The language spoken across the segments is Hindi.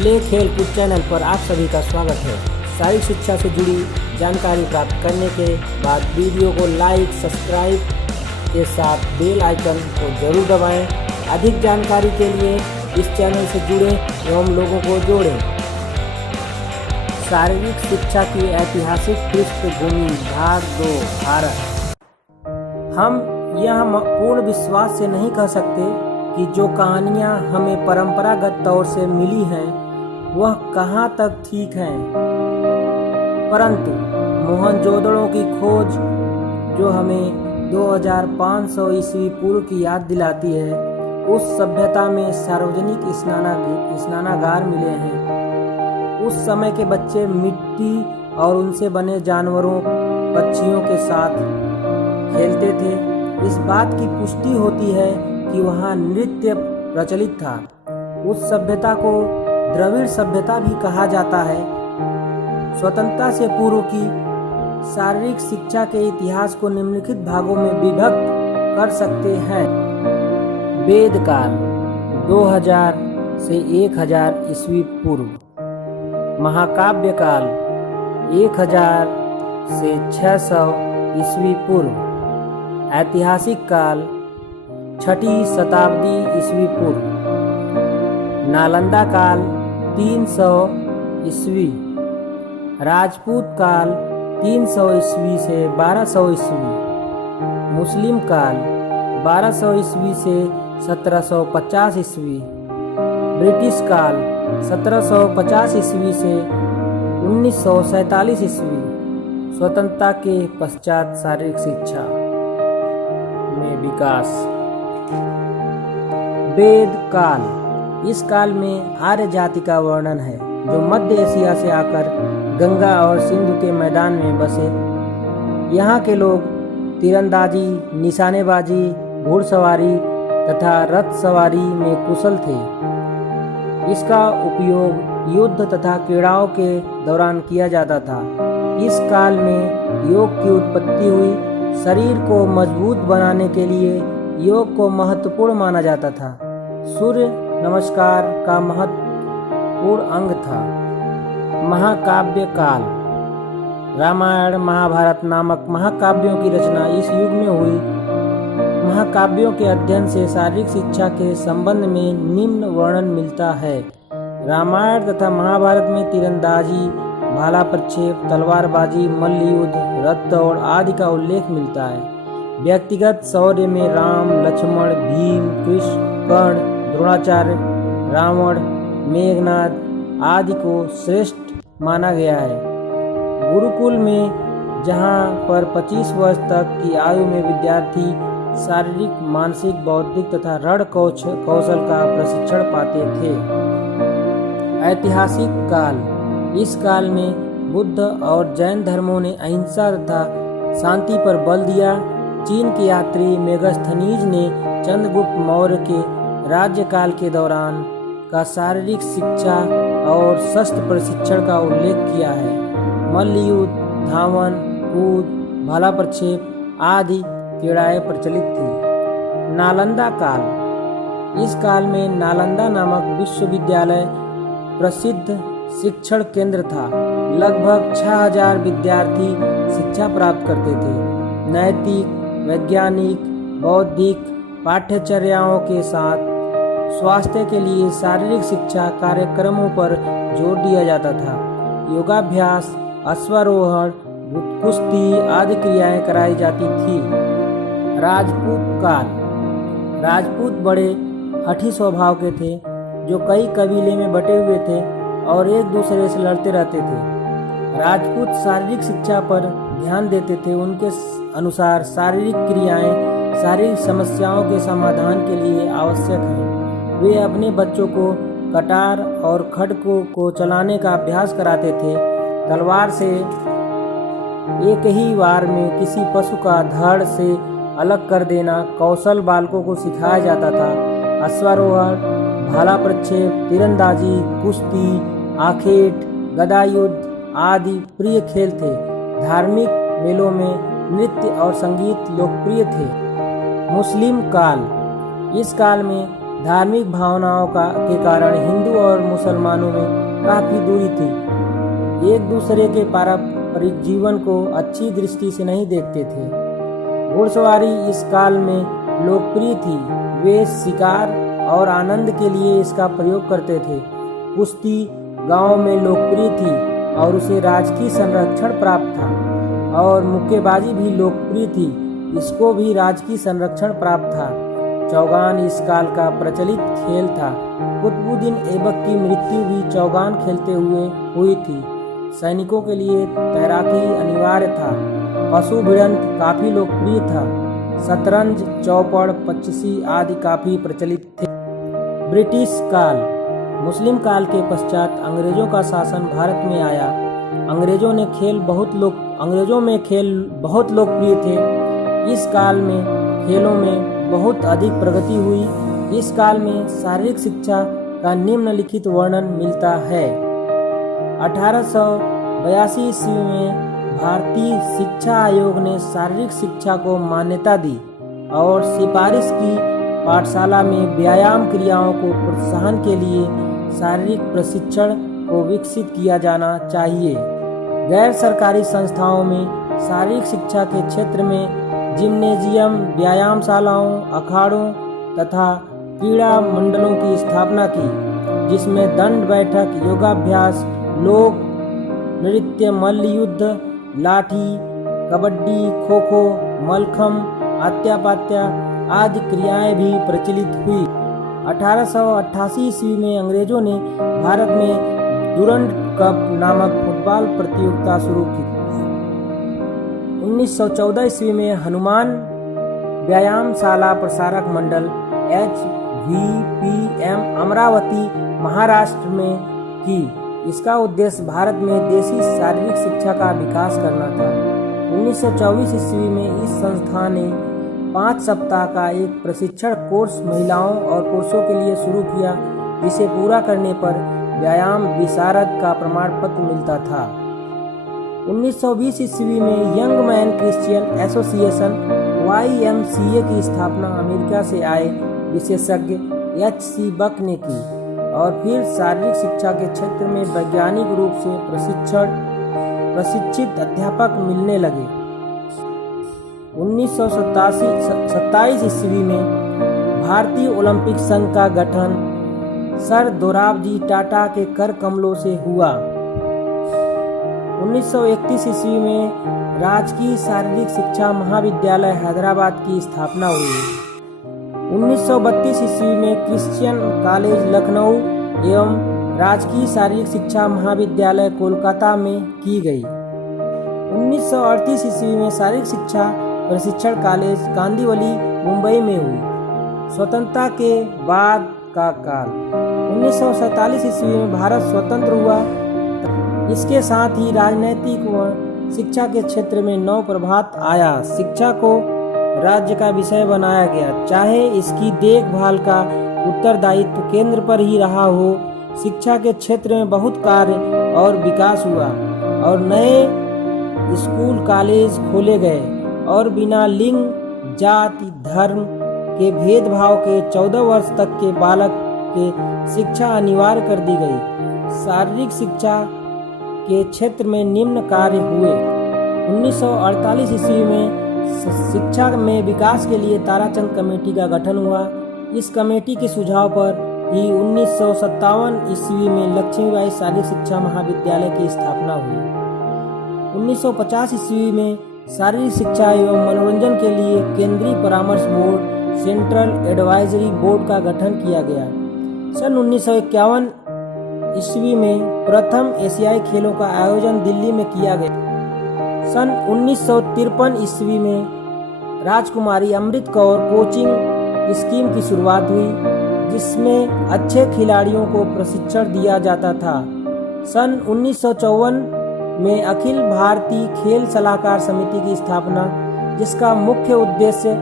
प्ले खेलकूद चैनल पर आप सभी का स्वागत है। शारीरिक शिक्षा से जुड़ी जानकारी प्राप्त करने के बाद वीडियो को लाइक, सब्सक्राइब के साथ बेल आइकन को जरूर दबाएं। अधिक जानकारी के लिए इस चैनल से जुड़ें एवं लोगों को जोड़ें। शारीरिक शिक्षा की ऐतिहासिक पृष्ठभूमि भाग 2 भारत। हम यह पूर्ण विश्वास से नहीं कह सकते कि जो कहानियाँ हमें परंपरागत तौर से मिली हैं वह कहाँ तक ठीक हैं, परंतु मोहनजोदड़ो की खोज जो हमें 2500 ईस्वी पूर्व की याद दिलाती है, उस सभ्यता में सार्वजनिक स्नानागार मिले हैं। उस समय के बच्चे मिट्टी और उनसे बने जानवरों, पक्षियों के साथ खेलते थे। इस बात की पुष्टि होती है कि वहाँ नृत्य प्रचलित था। उस सभ्यता को द्रविड़ सभ्यता भी कहा जाता है। स्वतंत्रता से पूर्व की शारीरिक शिक्षा के इतिहास को निम्नलिखित भागों में विभक्त कर सकते हैं। वेद काल 2000 से 1000 ईस्वी पूर्व। महाकाव्य काल 1000 से 600 ईस्वी पूर्व। ऐतिहासिक काल 6ठी शताब्दी ईस्वी पूर्व। नालंदा काल 300 ईस्वी। राजपूत काल 300 ईस्वी से 1200 ईस्वी। मुस्लिम काल 1200 ईस्वी से 1750 ईस्वी। ब्रिटिश काल 1750 ईस्वी से 1947 ईस्वी। स्वतंत्रता के पश्चात शारीरिक शिक्षा में विकास। वेद काल। इस काल में आर्य जाति का वर्णन है जो मध्य एशिया से आकर गंगा और सिंधु के मैदान में बसे। यहाँ के लोग तीरंदाजी, निशानेबाजी, घुड़सवारी तथा रथ सवारी में कुशल थे। इसका उपयोग युद्ध तथा क्रीड़ाओं के दौरान किया जाता था। इस काल में योग की उत्पत्ति हुई। शरीर को मजबूत बनाने के लिए योग को महत्वपूर्ण माना जाता था। सूर्य नमस्कार का महत्वपूर्ण अंग था। महाकाव्य काल। रामायण, महाभारत नामक महाकाव्यों की रचना इस युग में हुई। महाकाव्यों के अध्ययन से शारीरिक शिक्षा के संबंध में निम्न वर्णन मिलता है। रामायण तथा महाभारत में तीरंदाजी, भाला प्रक्षेप, तलवारबाजी, मल्ल युद्ध, रथ दौड़ आदि का उल्लेख मिलता है। व्यक्तिगत शौर्य में राम, लक्ष्मण, भीम, कृष्ण, कर्ण, द्रोणाचार्य, रावण, मेघनाद आदि को श्रेष्ठ माना गया है। गुरुकुल में जहाँ पर 25 वर्ष तक की आयु में विद्यार्थी शारीरिक, मानसिक, बौद्धिक तथा रण कौशल का प्रशिक्षण पाते थे। ऐतिहासिक काल। इस काल में बुद्ध और जैन धर्मों ने अहिंसा तथा शांति पर बल दिया। चीन के यात्री मेगास्थनीज ने चंद्रगुप्त मौर्य के राज्यकाल के दौरान का शारीरिक शिक्षा और शस्त्र प्रशिक्षण का उल्लेख किया है। मल्ल युद्ध, धावन, कूद, भाला प्रक्षेप आदि क्रीड़ाएं प्रचलित थी। नालंदा काल। इस काल में नालंदा नामक विश्वविद्यालय प्रसिद्ध शिक्षण केंद्र था। लगभग 6000 विद्यार्थी शिक्षा प्राप्त करते थे। नैतिक, वैज्ञानिक, बौद्धिक पाठ्यचर्याओं के साथ स्वास्थ्य के लिए शारीरिक शिक्षा कार्यक्रमों पर जोर दिया जाता था। योगाभ्यास, अश्वारोहण, कुश्ती आदि क्रियाएं कराई जाती थी। राजपूत काल। राजपूत बड़े हठी स्वभाव के थे जो कई कबीले में बटे हुए थे और एक दूसरे से लड़ते रहते थे। राजपूत शारीरिक शिक्षा पर ध्यान देते थे। उनके अनुसार शारीरिक क्रियाएं शारीरिक समस्याओं के समाधान के लिए आवश्यक हैं। वे अपने बच्चों को कटार और खड्ग को चलाने का अभ्यास कराते थे। तलवार से एक ही वार में किसी पशु का धड़ से अलग कर देना कौशल बालकों को सिखाया जाता था। अश्वारोहण, भाला प्रक्षेप, तीरंदाजी, कुश्ती, आखेट, गदा युद्ध आदि प्रिय खेल थे। धार्मिक मेलों में नृत्य और संगीत लोकप्रिय थे। मुस्लिम काल। इस काल में धार्मिक भावनाओं के कारण हिंदू और मुसलमानों में काफ़ी दूरी थी। एक दूसरे के पारंपरिक जीवन को अच्छी दृष्टि से नहीं देखते थे। घुड़सवारी इस काल में लोकप्रिय थी। वे शिकार और आनंद के लिए इसका प्रयोग करते थे। कुश्ती गांव में लोकप्रिय थी और उसे राजकीय संरक्षण प्राप्त था, और मुक्केबाजी भी लोकप्रिय थी, इसको भी राजकीय संरक्षण प्राप्त था। चौगान इस काल का प्रचलित खेल था। कुतुबुद्दीन ऐबक की मृत्यु भी चौगान खेलते हुए हुई थी। सैनिकों के लिए तैराकी अनिवार्य था। पशु भिड़ंत काफ़ी लोकप्रिय था। शतरंज, चौपड़, पच्चीसी आदि काफ़ी प्रचलित थे। ब्रिटिश काल। मुस्लिम काल के पश्चात अंग्रेजों का शासन भारत में आया। अंग्रेजों में खेल बहुत लोकप्रिय थे। इस काल में खेलों में बहुत अधिक प्रगति हुई। इस काल में शारीरिक शिक्षा का निम्नलिखित वर्णन मिलता है। 1882 ईस्वी में भारतीय शिक्षा आयोग ने शारीरिक शिक्षा को मान्यता दी और सिफारिश की पाठशाला में व्यायाम क्रियाओं को प्रोत्साहन के लिए शारीरिक प्रशिक्षण को विकसित किया जाना चाहिए। गैर सरकारी संस्थाओं में शारीरिक शिक्षा के क्षेत्र में जिम्नेजियम, व्यायामशालाओं, अखाड़ों तथा क्रीड़ा मंडलों की स्थापना की, जिसमें दंड बैठक, योगाभ्यास, लोक नृत्य, मल्लयुद्ध, लाठी, कबड्डी, खो खो, मलखम, आत्यापात्या आदि क्रियाएं भी प्रचलित हुई। 1888 ईस्वी में अंग्रेजों ने भारत में डुरंड कप नामक फुटबॉल प्रतियोगिता शुरू की। 1914 ईस्वी में हनुमान व्यायामशाला प्रसारक मंडल HVPM अमरावती महाराष्ट्र में की। इसका उद्देश्य भारत में देसी शारीरिक शिक्षा का विकास करना था। 1924 ईस्वी में इस संस्था ने 5 सप्ताह का एक प्रशिक्षण कोर्स महिलाओं और पुरुषों के लिए शुरू किया, जिसे पूरा करने पर व्यायाम विशारद का प्रमाण पत्र मिलता था। 1920 ईस्वी में young man Christian association YMCA की स्थापना अमेरिका से आए विशेषज्ञ HC बक ने की, और फिर शारीरिक शिक्षा के क्षेत्र में वैज्ञानिक रूप से प्रशिक्षित अध्यापक मिलने लगे। 1927 ईस्वी में भारतीय ओलंपिक संघ का गठन सर दोराबजी टाटा के कर कमलों से हुआ। 1931 ईस्वी में राजकीय शारीरिक शिक्षा महाविद्यालय हैदराबाद की स्थापना हुई। 1932 ईस्वी में क्रिश्चियन कॉलेज लखनऊ एवं राजकीय शारीरिक शिक्षा महाविद्यालय कोलकाता में की गई। 1938 ईस्वी में शारीरिक शिक्षा प्रशिक्षण कॉलेज कांदिवली मुंबई में हुई। स्वतंत्रता के बाद का काल। 1947 ईस्वी में भारत स्वतंत्र हुआ। इसके साथ ही राजनैतिक व शिक्षा के क्षेत्र में नव प्रभात आया। शिक्षा को राज्य का विषय बनाया गया, चाहे इसकी देखभाल का उत्तरदायित्व केंद्र पर ही रहा हो। शिक्षा के क्षेत्र में बहुत कार्य और विकास हुआ और नए स्कूल कॉलेज खोले गए, और बिना लिंग, जाति, धर्म के भेदभाव के 14 वर्ष तक के बालक के शिक्षा अनिवार्य कर दी गई। शारीरिक शिक्षा के क्षेत्र में निम्न कार्य हुए। 1948 ईस्वी में शिक्षा में विकास के लिए ताराचंद कमेटी का गठन हुआ। इस कमेटी के सुझाव पर ही 1957 ईस्वी में लक्ष्मीबाई शारीरिक शिक्षा महाविद्यालय की स्थापना हुई। 1950 ईस्वी में शारीरिक शिक्षा एवं मनोरंजन के लिए केंद्रीय परामर्श बोर्ड सेंट्रल एडवाइजरी बोर्ड का गठन किया गया। सन 1951 ईस्वी में प्रथम एशियाई खेलों का आयोजन दिल्ली में किया गया। सन 1953 ईस्वी में राजकुमारी अमृत कौर कोचिंग स्कीम की शुरुआत हुई, जिसमें अच्छे खिलाड़ियों को प्रशिक्षण दिया जाता था। सन 1954 में अखिल भारतीय खेल सलाहकार समिति की स्थापना, जिसका मुख्य उद्देश्य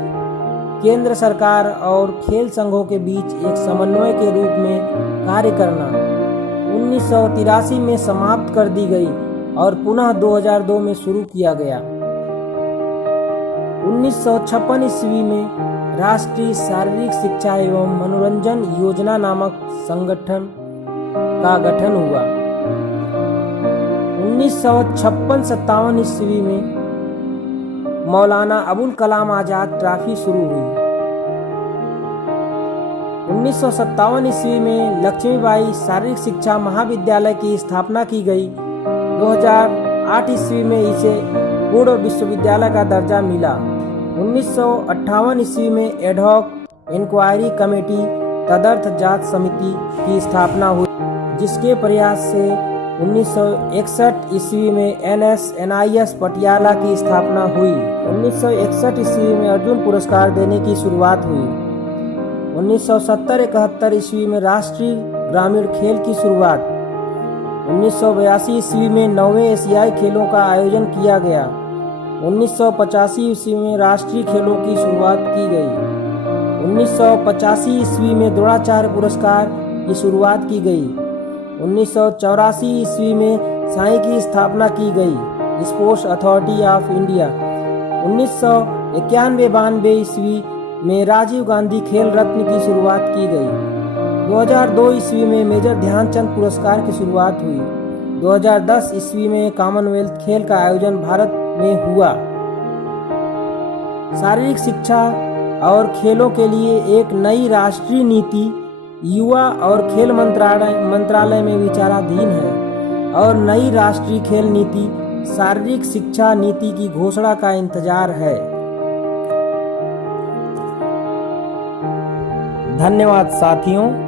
केंद्र सरकार और खेल संघों के बीच एक समन्वय के रूप में कार्य करना, 1983 में समाप्त कर दी गई और पुनः 2002 में शुरू किया गया। 1956 ईस्वी में राष्ट्रीय शारीरिक शिक्षा एवं मनोरंजन योजना नामक संगठन का गठन हुआ। 1956-57 ईस्वी में मौलाना अबुल कलाम आजाद ट्रॉफी शुरू हुई। 1957 ईस्वी में लक्ष्मीबाई शारीरिक शिक्षा महाविद्यालय की स्थापना की गई। 2008 ईस्वी में इसे पूर्ण विश्वविद्यालय का दर्जा मिला। 1958 ईस्वी में एडहॉक इंक्वायरी कमेटी तदर्थ जांच समिति की स्थापना हुई, जिसके प्रयास से 1961 ईस्वी में NIS पटियाला की स्थापना हुई। 1961 ईस्वी में अर्जुन पुरस्कार देने की शुरुआत हुई। 1970-71 ईस्वी में राष्ट्रीय ग्रामीण खेल की शुरुआत। 1982 ईस्वी में 9वें एशियाई खेलों का आयोजन किया गया। 1985 ईस्वी में राष्ट्रीय खेलों की शुरुआत की गई। 1985 ईस्वी में द्रोणाचार्य पुरस्कार की शुरुआत की गई। 1984 ईस्वी में साई की स्थापना की गई, स्पोर्ट्स अथॉरिटी ऑफ इंडिया। 1991-92 ईस्वी में राजीव गांधी खेल रत्न की शुरुआत की गई। 2002 ईस्वी में मेजर ध्यानचंद पुरस्कार की शुरुआत हुई। 2010 ईस्वी में कॉमनवेल्थ खेल का आयोजन भारत में हुआ। शारीरिक शिक्षा और खेलों के लिए एक नई राष्ट्रीय नीति युवा और खेल मंत्रालय में विचाराधीन है और नई राष्ट्रीय खेल नीति शारीरिक शिक्षा नीति की घोषणा का इंतजार है। धन्यवाद साथियों।